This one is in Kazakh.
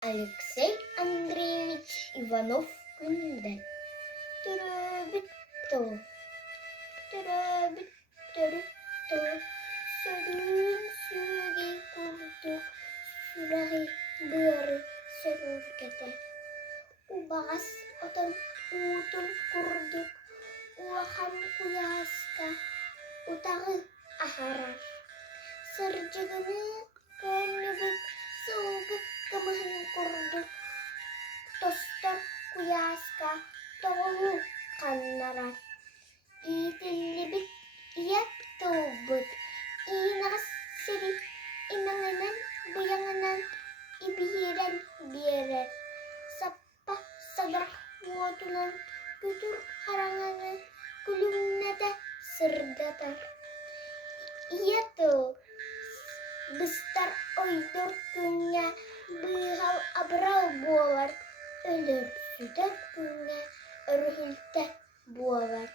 Алексей Андреевич Иванов күндән. Төрөбүттө, төрөбүттө, сөрүн сүги курдук, сүрәги быры сөрүргәтә. Убагас отон утун курдук, улахан куяска, утагы ахара. Сыржыгыны көннүбүт, сылгыт кымыһын курдук, тостор куяска, тоголу каннарар. Итиллибит, ият тылбыт, иинагас сирит, инаңынан, быяңынан, ибиирен биэрер. Саппа садрах уотунан, күтүр хараңаны, күлүмнәтә сырдатар. Иятыл, быстар ойдор күңне, быйгал абрау буолар, өлөр сүтөр күңне, өрүһүлтэ буолар.